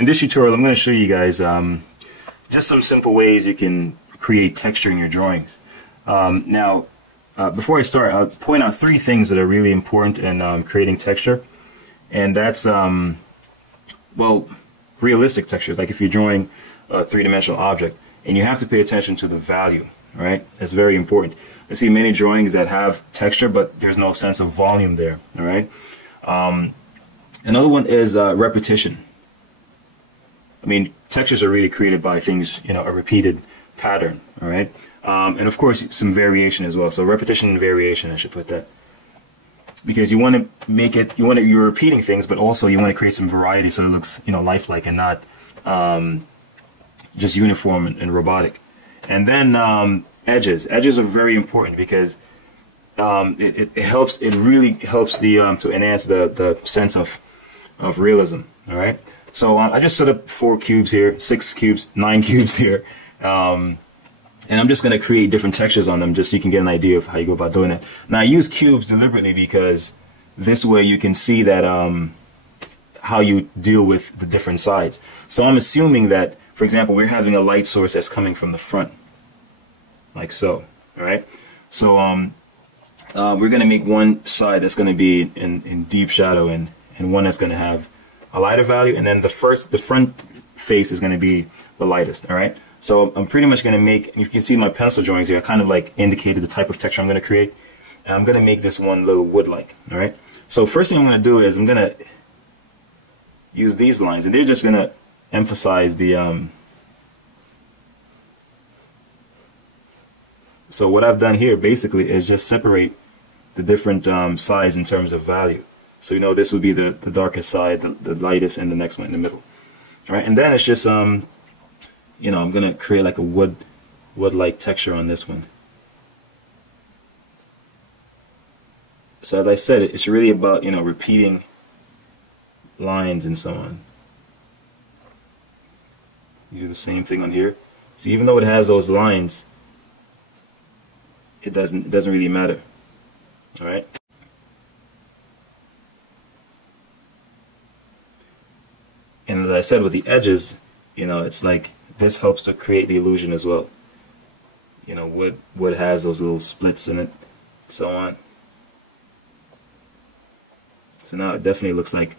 In this tutorial, I'm going to show you guys just some simple ways you can create texture in your drawings. Before I start, I'll point out three things that are really important in creating texture, and that's well, realistic texture. Like if you're drawing a three-dimensional object, and you have to pay attention to the value. Right? That's very important. I see many drawings that have texture, but there's no sense of volume there. All right. Another one is repetition. I mean, textures are really created by things, a repeated pattern, all right? And of course, some variation as well. So repetition and variation, I should put that. Because you want to make it, you're repeating things, but also you want to create some variety so it looks, lifelike and not just uniform and robotic. And then edges. Edges are very important because it really helps to enhance the sense of realism, all right? So I just set up 4 cubes here, 6 cubes, 9 cubes here, and I'm just going to create different textures on them just so you can get an idea of how you go about doing it. Now I use cubes deliberately because this way you can see that how you deal with the different sides. So I'm assuming that, for example, we're having a light source that's coming from the front, like so, all right? So we're going to make one side that's going to be in deep shadow and one that's going to have a lighter value, and then the front face is going to be the lightest, all right? So I'm pretty much going to make, you can see my pencil drawings here, I kind of like indicated the type of texture I'm going to create, and I'm going to make this one little wood-like, all right? So first thing I'm going to do is I'm going to use these lines, and they're just going to emphasize the, so what I've done here basically is just separate the different sides in terms of value. So this would be the darkest side, the lightest, and the next one in the middle. All right, and then it's just I'm gonna create like a wood-like texture on this one. So as I said, it's really about repeating lines and so on. You do the same thing on here. So even though it has those lines, it doesn't really matter. All right. And as I said, with the edges, it's like this helps to create the illusion as well. Wood has those little splits in it, so on. So now it definitely looks like,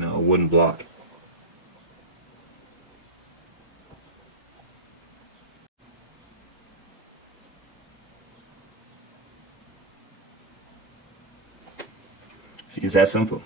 a wooden block. See, it's that simple.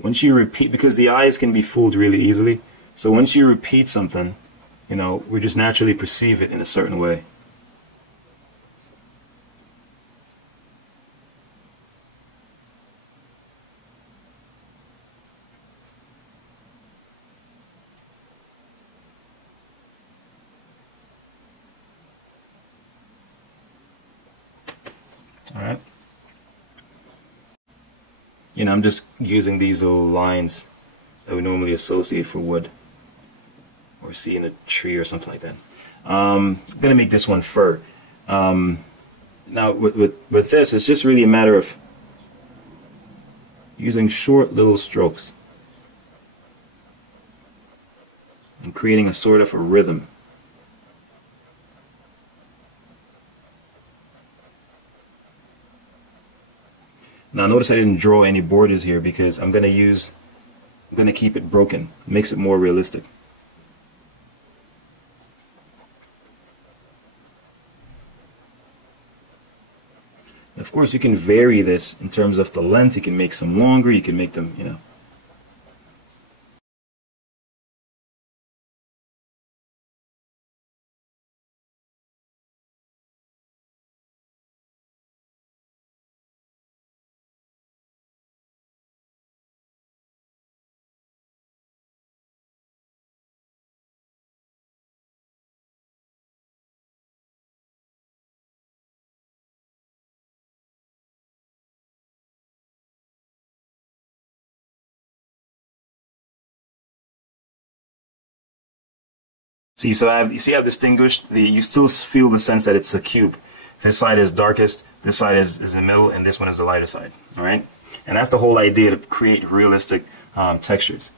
Once you repeat, because the eyes can be fooled really easily, so once you repeat something, we just naturally perceive it in a certain way. All right. I'm just using these little lines that we normally associate for wood or see in a tree or something like that. I'm going to make this one fur. Now with this, it's just really a matter of using short little strokes and creating a sort of a rhythm. Now notice I didn't draw any borders here because I'm going to keep it broken. It makes it more realistic. Of course, you can vary this in terms of the length. You can make some longer, you can make them, See, so I've distinguished you still feel the sense that it's a cube. This side is darkest, this side is the middle, and this one is the lighter side. All right, and that's the whole idea, to create realistic textures.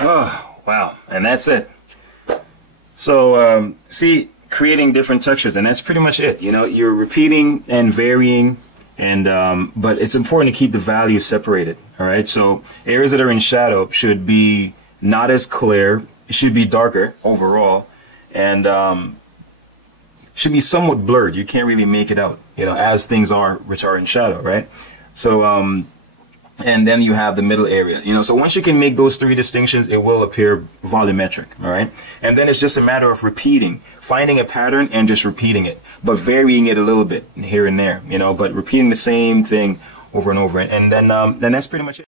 Oh, wow. And that's it. So, see, creating different textures, and that's pretty much it. You know, you're repeating and varying, and but it's important to keep the values separated. All right. So areas that are in shadow should be not as clear. It should be darker overall, and should be somewhat blurred. You can't really make it out, you know, as things are which are in shadow, right? So and then you have the middle area, you know. So once you can make those three distinctions, it will appear volumetric, all right? And then it's just a matter of repeating, finding a pattern and just repeating it, but varying it a little bit here and there, you know, but repeating the same thing over and over. And then that's pretty much it.